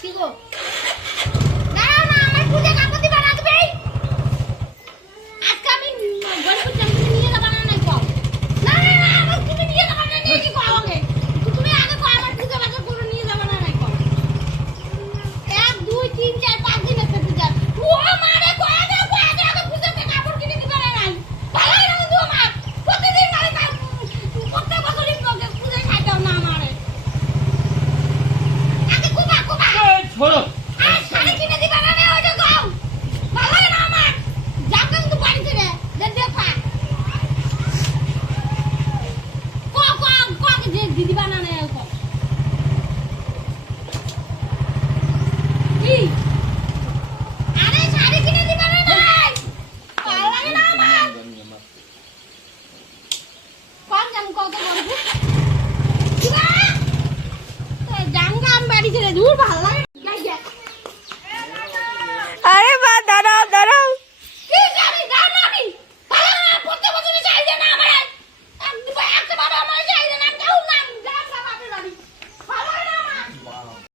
七个 બોલો